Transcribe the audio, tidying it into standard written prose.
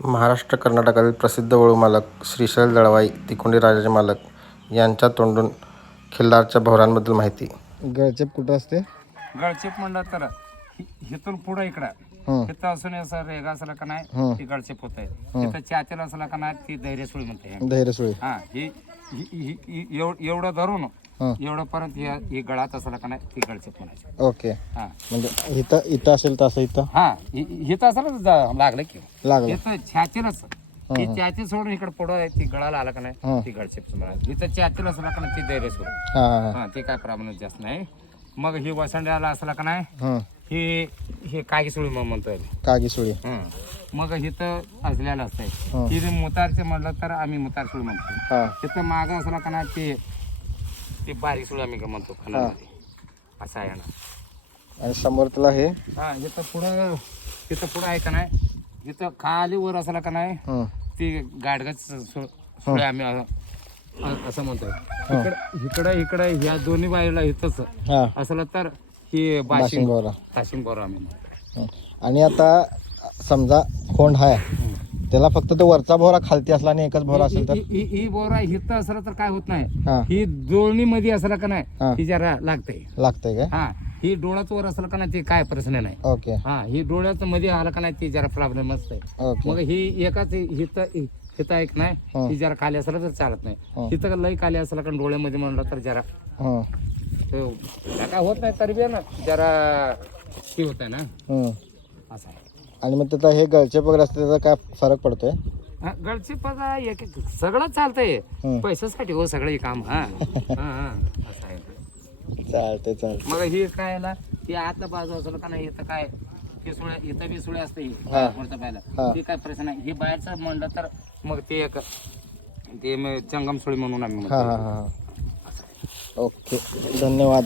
महाराष्ट्र कर्नाटकातील प्रसिद्ध वळू मालक श्रीशैल दळवाई तिकोंडी राजाचे मालक यांच्या तोंडून खिल्लारच्या भोवऱ्यांबद्दल माहिती. गळचेप कुठं असते? गळचेप म्हणलं तर इथून पुढे इकडं इथं असून असं रेगा असला का नाही ती गळचेप होत आहे. इथं चाचेला असला का नाही ती धैर्यसुळी म्हणते. धैर्यसुळी. हा एवढं धरून एवढं पर्यंत ही गळात असला का नाही ती गळचेप म्हणायची. ओके. हा म्हणजे इथं असेल तसं इथं हा इथं असलं लागलं की लागलं. इथं छाचेलाच ही चाची सोडून इकडे पुढं ती गळाला आला का नाही ती गळचेप म्हणायची. इथं चाचेला असला का नाही ती धैर्यसुळी. हा ते काय प्रॉब्लेम जास्त नाही. मग ही वसंड्याला असला का नाही हे कागीसुळी म्हणतोय कागीसुळी. मग इथं असलेलं असतंय ही मुतारचे म्हणलं तर आम्ही मुतारसुळी म्हणतो. तिथं मागं असला का नाही ते बारीक सुळी आम्ही म्हणतो खाण्यामध्ये असं आहे ना. आणि समोर तुला हे हा इथं पुढं आहे का नाही इथं खाली वर असला का नाही ती गाडगच सुळे आम्ही असं म्हणतोय. इकडे ह्या दोन्ही बाजूला इथंच असलं तर ही बाशिंग भोवरा. ताशिंग बोरा आम्ही म्हणतो. आणि आता समजा खोंड आहे त्याला फक्त तो वरचा भोवरा खालती असला आणि एकच भोवरा असेल तर ही बोरा हिथं असलं तर काय होत नाही. ही दोन्ही मध्ये असलं का नाही ही जरा लागतंय काय? हा ही डोळ्यात वर असलं का नाही ते काय प्रश्न नाही. ओके. हा ही डोळ्यात मध्ये आलं का नाही ती जरा प्रॉब्लेम असतंय. मग ही एकाच हिथं एक नाही ही जरा खाली असलं तर चालत नाही. तिथं लई खाली असलं का डोळ्यामध्ये म्हणलं तर जरा काय होत नाही तरी बी ना जरा हे होत आहे ना असं आहे. आणि मग त्याचा हे गळचेप वगैरे असते त्याचा काय फरक पडतोय? गळची पगा एक सगळं चालतंय पैशासाठी हो सगळं काम. हा असं आहे. चालते. मग ही काय ही आतला बाजू असलं का नाही इथं काय इथं बी सुळे असते पाहिला ती काय प्रश्न नाही. ही बाहेरचं म्हणलं तर मग ते एक ते चंगम सुळी म्हणून आम्ही म्हणतो. ओके. धन्यवाद.